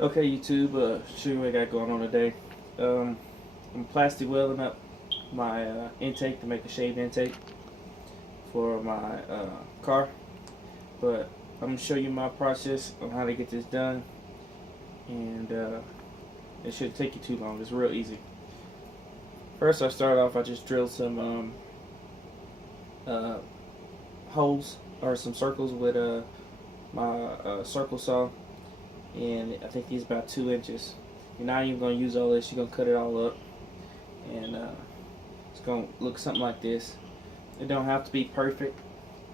Okay, YouTube, show you what I got going on today. I'm plastic welding up my intake to make a shaved intake for my car, but I'm gonna show you my process on how to get this done, and it shouldn't take you too long. It's real easy. First, I just drilled some uh, holes or some circles with my circle saw, and I think these about 2 inches. You're not even gonna use all this. You're gonna cut it all up, and it's gonna look something like this. It don't have to be perfect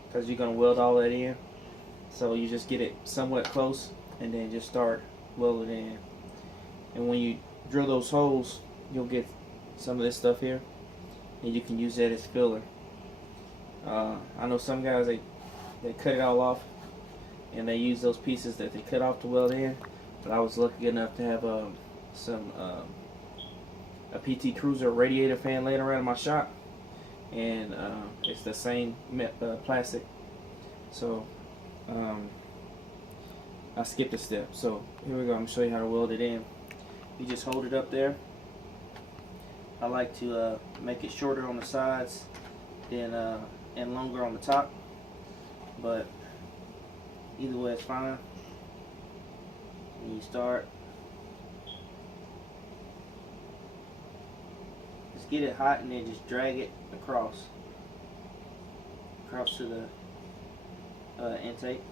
because you're gonna weld all that in. So you just get it somewhat close, and then just start welding it in. And when you drill those holes, you'll get some of this stuff here, and you can use that as filler. I know some guys they cut it all off, and they use those pieces that they cut off to weld in. But I was lucky enough to have some a PT Cruiser radiator fan laying around in my shop, and it's the same plastic. So I skipped a step. So here we go. I'm gonna show you how to weld it in. You just hold it up there. I like to make it shorter on the sides than and longer on the top, but either way is fine. When you start, just get it hot and then just drag it across to the intake.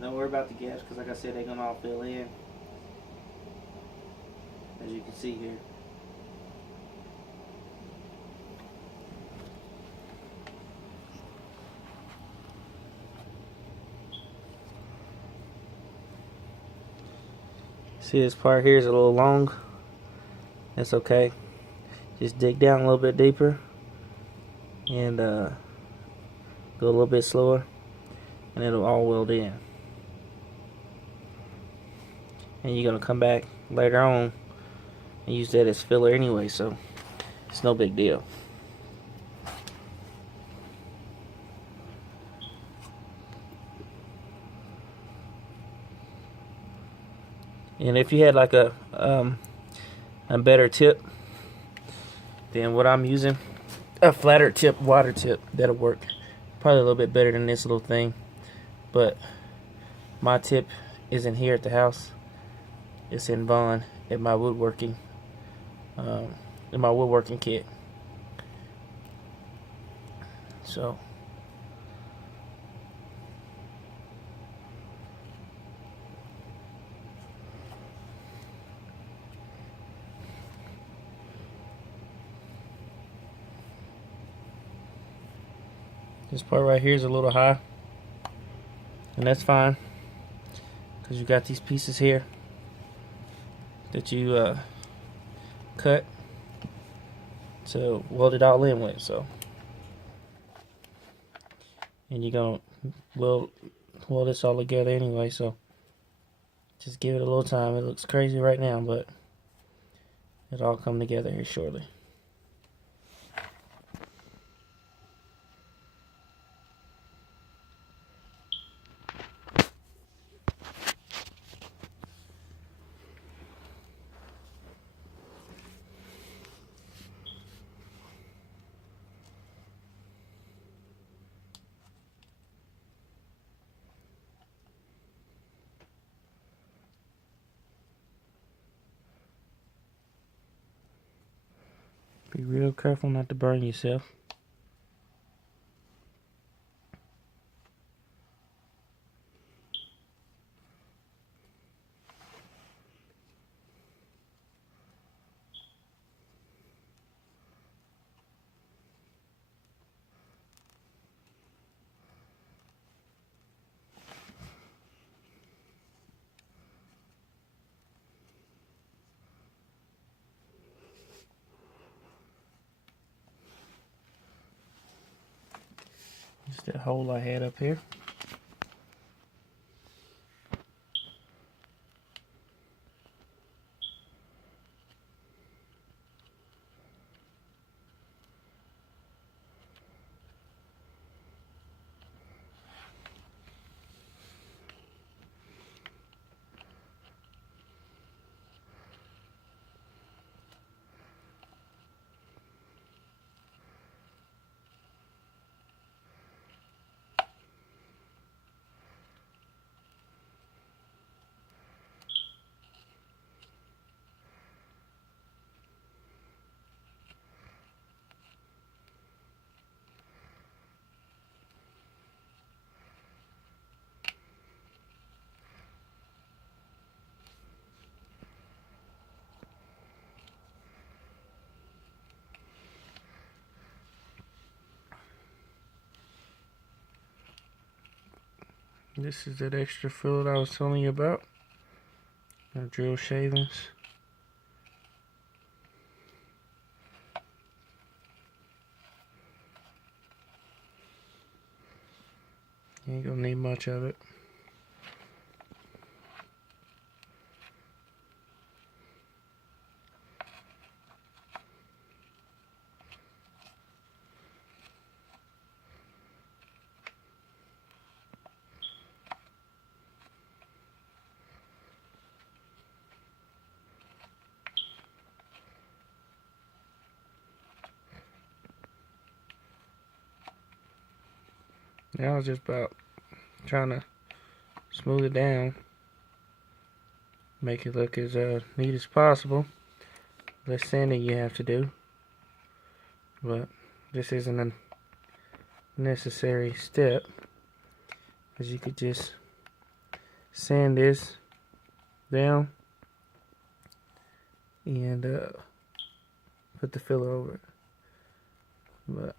Don't worry about the gaps because, like I said, they're gonna all fill in, as you can see here. See, this part here is a little long. That's okay. Just dig down a little bit deeper and go a little bit slower, and it'll all weld in. And you're gonna come back later on and use that as filler anyway, so it's no big deal. And if you had like a better tip than what I'm using, a flatter tip, water tip, that'll work probably a little bit better than this little thing. But my tip isn't here at the house. It's in Vaughn at my woodworking kit. So this part right here is a little high, and that's fine because you got these pieces here that you cut to weld it all in with. So, and you're gonna weld this all together anyway, so just give it a little time. It looks crazy right now, but it'll all come together here shortly. Be real careful not to burn yourself. Just that hole I had up here. This is that extra fluid I was telling you about. Drill shavings. You ain't gonna need much of it. Now it's just about trying to smooth it down, make it look as neat as possible. Less sanding you have to do, but this isn't a necessary step, as you could just sand this down and put the filler over it. But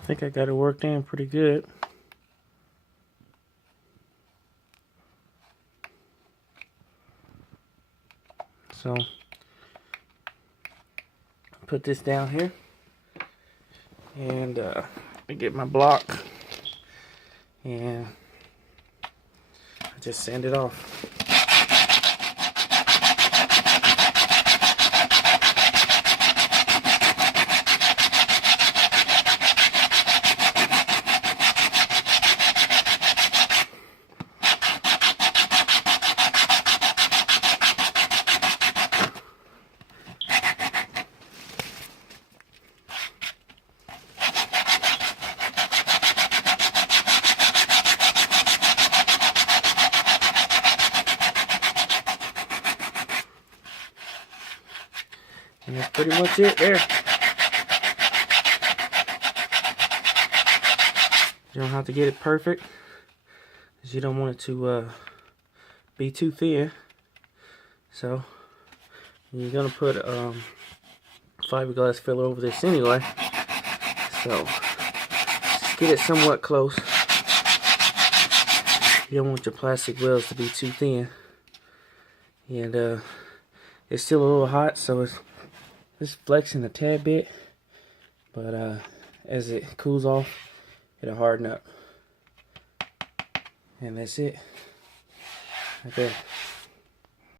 I think I got it worked in pretty good. So put this down here and I get my block and I just sand it off. And that's pretty much it there. You don't have to get it perfect, because you don't want it to be too thin. So you're gonna put fiberglass filler over this anyway. So just get it somewhat close. You don't want your plastic wells to be too thin. And it's still a little hot, so it's just flexing a tad bit, but as it cools off, it'll harden up. And that's it right there.